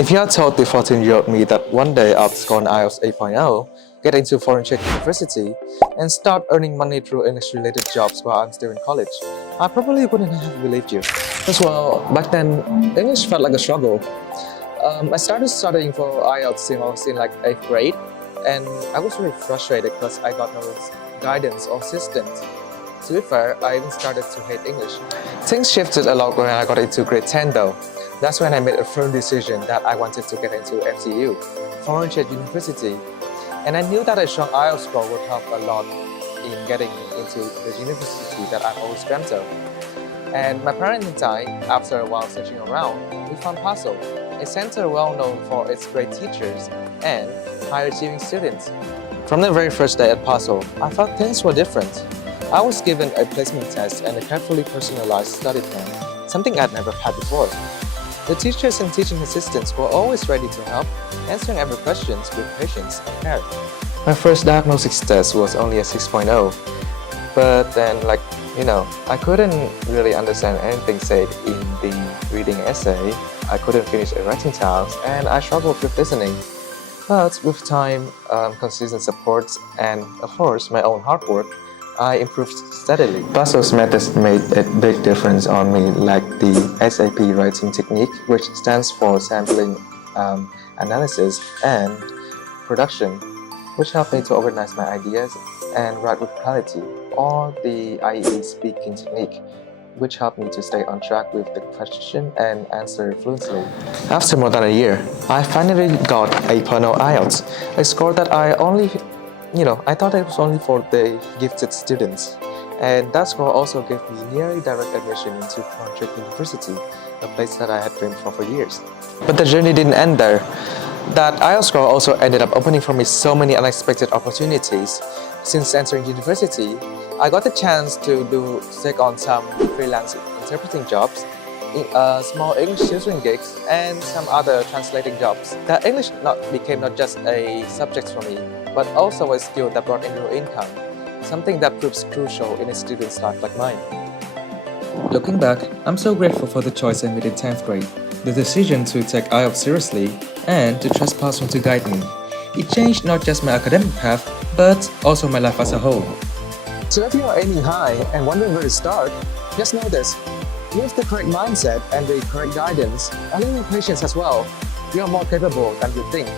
If you had told the 14-year-old me that one day I'd score an IELTS 8.0, get into foreign trade university, and start earning money through English-related jobs while I'm still in college, I probably wouldn't have believed you. As well, back then, English felt like a struggle. I started studying for IELTS since I was in like 8th grade, and I was really frustrated because I got no guidance or assistance. To be fair, I even started to hate English. Things shifted a lot when I got into grade 10 though. That's when I made a firm decision that I wanted to get into FTU, Foreign Trade University. And I knew that a strong IELTS score would help a lot in getting into the university that I've always dreamt of. And my parents and I, after a while searching around, we found Pasal, a center well known for its great teachers and high achieving students. From the very first day at Pasal, I felt things were different. I was given a placement test and a carefully personalized study plan, something I'd never had before. The teachers and teaching assistants were always ready to help, answering every question with patience and care. My first diagnosis test was only a 6.0, but then I couldn't really understand anything said in the reading essay, I couldn't finish a writing task, and I struggled with listening. But with time, consistent support, and of course my own hard work, I improved steadily. Pasal's methods made a big difference on me, like the SAP writing technique, which stands for sampling, analysis, and production, which helped me to organize my ideas and write with clarity, or the IE speaking technique, which helped me to stay on track with the question and answer fluently. After more than a year, I finally got a 8.0 IELTS, a score that I thought it was only for the gifted students. And that score also gave me nearly direct admission into Foreign Trade University, a place that I had dreamed for years. But the journey didn't end there. That IELTS score also ended up opening for me so many unexpected opportunities. Since entering university, I got the chance to take on some freelance interpreting jobs, small English tutoring gigs, and some other translating jobs. That English became not just a subject for me, but also a skill that brought in real income, something that proves crucial in a student's life like mine. Looking back, I'm so grateful for the choice I made in 10th grade, the decision to take IELTS seriously, and to trust Pasal to guide me. It changed not just my academic path, but also my life as a whole. So if you are aiming high and wondering where to start, just know this. With the correct mindset and the correct guidance, and a little patience as well, you are more capable than you think.